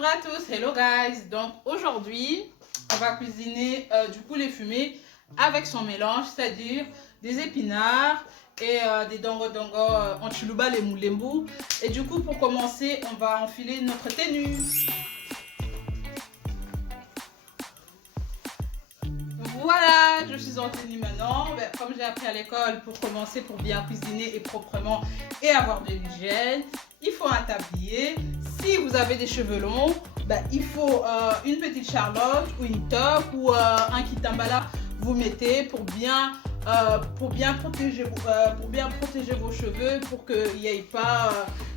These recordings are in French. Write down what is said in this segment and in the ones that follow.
Bonjour à tous, hello guys. Donc aujourd'hui, on va cuisiner du poulet fumé avec son mélange, c'est-à-dire des épinards et des dongo-dongo en chiluba lembu. Et du coup, pour commencer, on va enfiler notre tenue. Voilà, je suis en tenue maintenant. Comme j'ai appris à l'école, pour commencer, pour bien cuisiner et proprement et avoir de l'hygiène, il faut un tablier. Si vous avez des cheveux longs, il faut une petite charlotte ou une toque ou un kitambala. Vous mettez pour bien protéger vos cheveux, pour qu'il n'y ait pas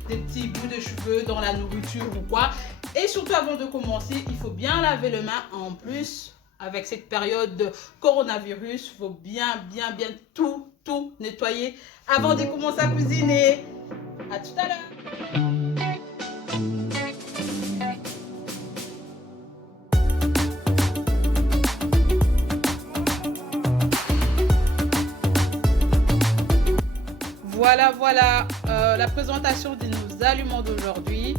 des petits bouts de cheveux dans la nourriture ou quoi. Et surtout, avant de commencer, il faut bien laver les mains. En plus, avec cette période de coronavirus, il faut bien tout nettoyer avant de commencer à cuisiner. À tout à l'heure. Voilà la présentation de nos aliments d'aujourd'hui.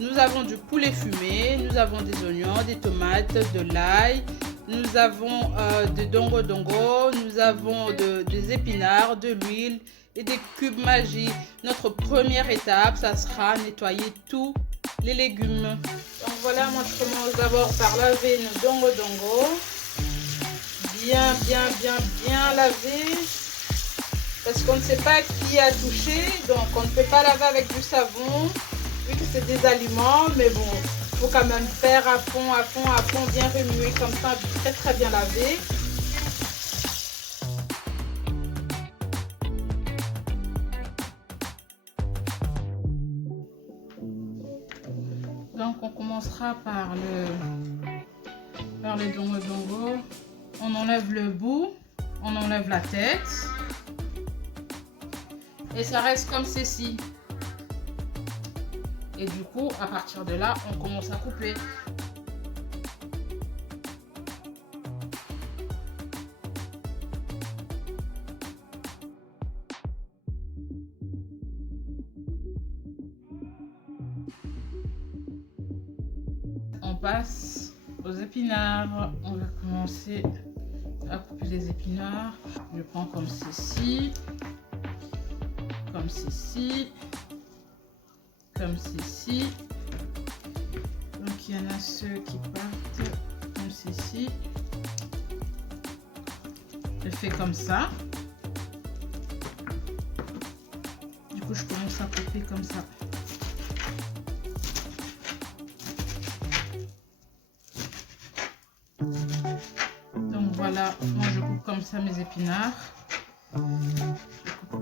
Nous avons du poulet fumé, nous avons des oignons, des tomates, de l'ail, nous avons de dongo-dongo, nous avons des épinards, de l'huile et des cubes Maggi. Notre première étape, ça sera nettoyer tous les légumes. Donc voilà, moi je commence d'abord par laver nos dongo-dongo. Bien laver. Parce qu'on ne sait pas qui a touché, donc on ne peut pas laver avec du savon, vu que c'est des aliments, mais bon, il faut quand même faire à fond, bien remuer comme ça, très bien laver. Donc on commencera par le dongo-dongo. On enlève le bout, on enlève la tête. Et ça reste comme ceci. Et du coup, à partir de là, on commence à couper. On passe aux épinards. On va commencer à couper les épinards. Je prends comme ceci. Comme ceci, comme ceci. Donc il y en a ceux qui partent comme ceci. Je fais comme ça. Du coup je commence à couper comme ça. Donc voilà, moi je coupe comme ça mes épinards.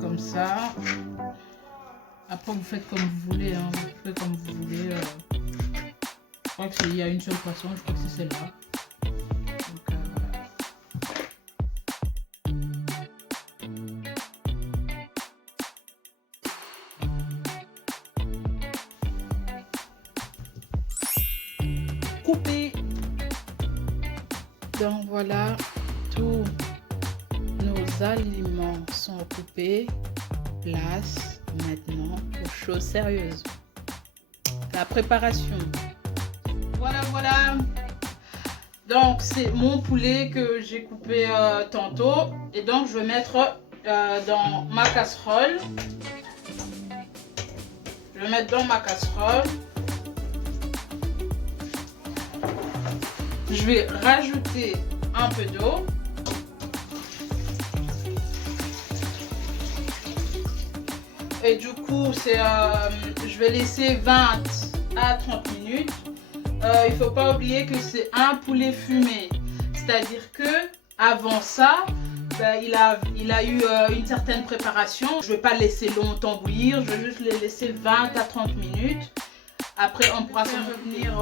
Comme ça. Après vous faites comme vous voulez, hein. Vous faites comme vous voulez. Je crois qu'il y a une seule façon, je crois que c'est celle-là. Couper. Donc voilà, tous nos aliments sont coupés. Place maintenant aux choses sérieuses. La préparation. Voilà. Donc c'est mon poulet que j'ai coupé tantôt. Et donc je vais mettre dans ma casserole. Je vais rajouter un peu d'eau. Et du coup, je vais laisser 20 à 30 minutes. Il ne faut pas oublier que c'est un poulet fumé. C'est-à-dire que avant ça, il a eu une certaine préparation. Je ne vais pas le laisser longtemps bouillir. Je vais juste le laisser 20 à 30 minutes. Après, on pourra faire revenir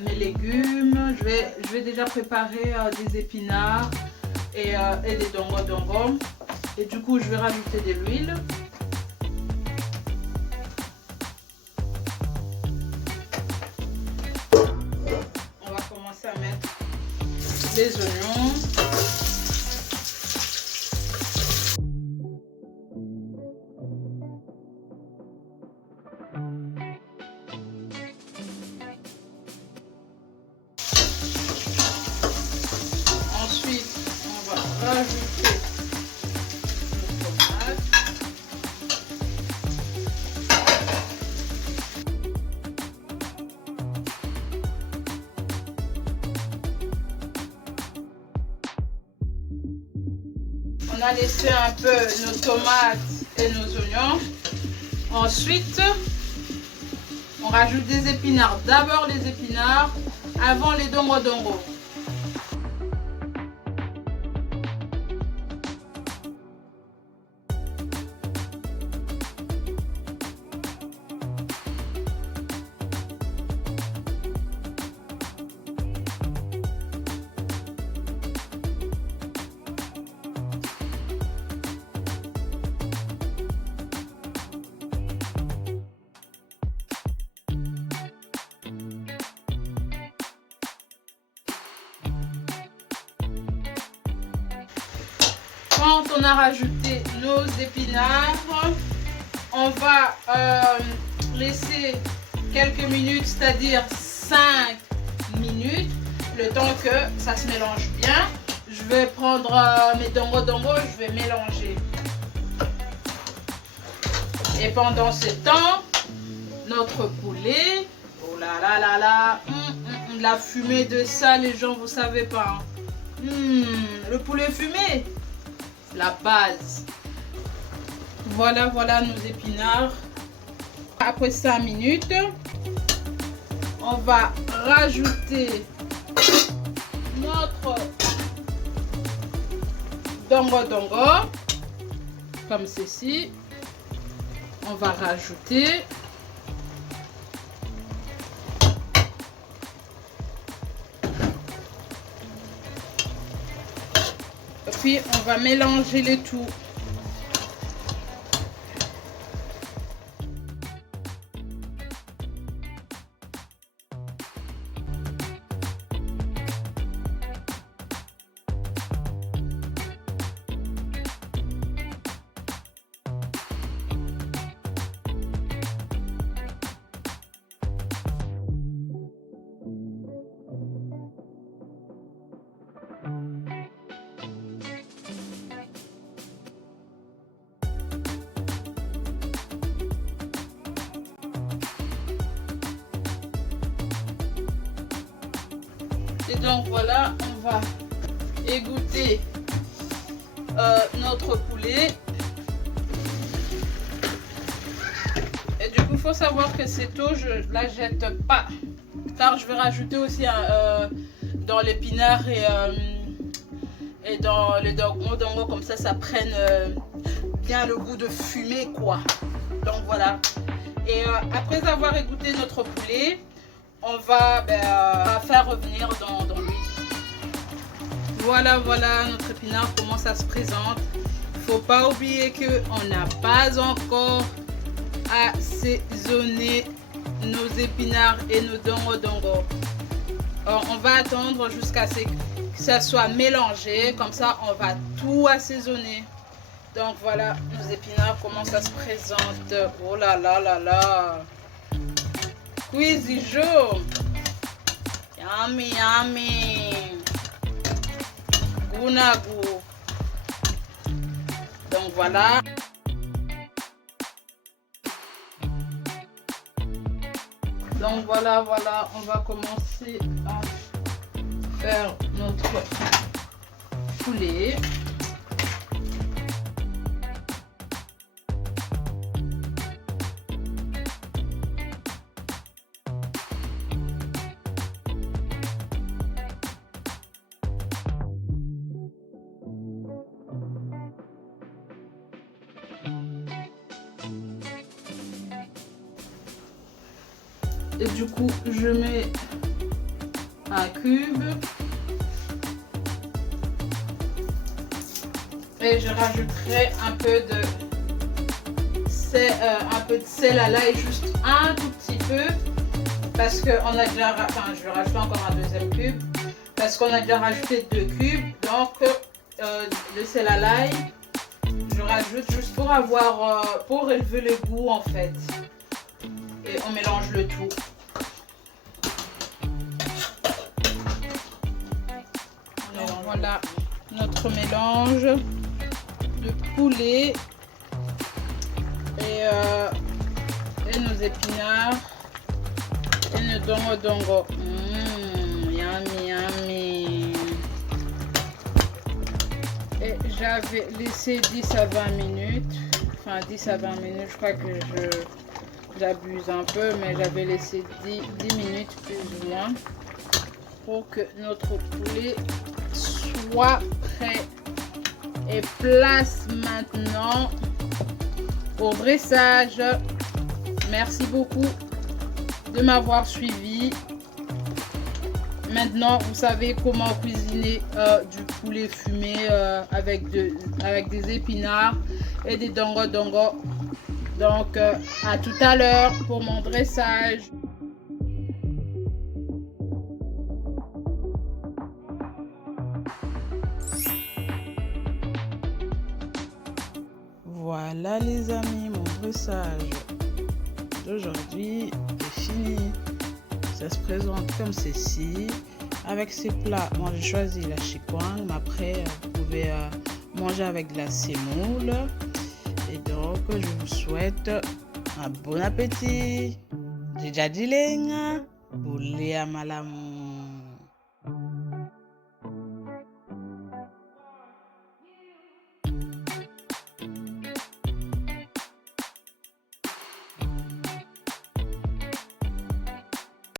mes légumes. Je vais déjà préparer des épinards et des dongo-dongo. Et du coup, je vais rajouter de l'huile. À mettre des oignons. On a laissé un peu nos tomates et nos oignons. Ensuite, on rajoute des épinards. D'abord les épinards, avant les dongo-dongo. Quand on a rajouté nos épinards, on va laisser quelques minutes, c'est-à-dire 5 minutes, le temps que ça se mélange bien. Je vais prendre mes dongo-dongo, je vais mélanger. Et pendant ce temps, notre poulet, oh là là là là, la fumée de ça, les gens, vous savez pas. Le poulet fumé. La base. Voilà nos épinards. Après 5 minutes, on va rajouter notre dongo-dongo comme ceci. On va rajouter puis on va mélanger le tout. Et donc voilà, on va égoutter notre poulet. Et du coup, il faut savoir que cette eau, je ne la jette pas. Car je vais rajouter aussi dans l'épinard et dans le dongo, comme ça prenne bien le goût de fumée, quoi. Donc voilà. Et après avoir égoutté notre poulet, on va faire revenir dans l'huile. Voilà, notre épinard, comment ça se présente. Il ne faut pas oublier qu'on n'a pas encore assaisonné nos épinards et nos dongo. Alors, on va attendre jusqu'à ce que ça soit mélangé. Comme ça, on va tout assaisonner. Donc voilà, nos épinards, comment ça se présente. Oh là là là là. Squeezy Joe. Yummy, yummy. Gunagu. Donc voilà. Donc voilà, on va commencer à faire notre poulet. Et du coup, je mets un cube et je rajouterai un peu de sel à l'ail, juste un tout petit peu, parce qu'on a déjà, enfin, je vais rajouter encore un deuxième cube parce qu'on a déjà rajouté 2 cubes. Donc le sel à l'ail, je rajoute juste pour avoir, pour élever le goût en fait. Et on mélange le tout. Alors voilà notre mélange de poulet et nos épinards et nos dongo. Yummy, yummy. Et j'avais laissé 10 à 20 minutes. Enfin 10 à 20 minutes, je crois que j'abuse un peu, mais j'avais laissé 10 minutes plus ou moins pour que notre poulet soit prêt. Et place maintenant au dressage. Merci beaucoup de m'avoir suivi. Maintenant, vous savez comment cuisiner du poulet fumé avec des épinards et des dongo. Donc, à tout à l'heure pour mon dressage. Voilà les amis, mon dressage d'aujourd'hui est fini. Ça se présente comme ceci. Avec ces plats, moi j'ai choisi la chikwang, mais après vous pouvez manger avec de la semoule. Et donc je vous souhaite un bon appétit. Jijadilenga, poulet à malamu.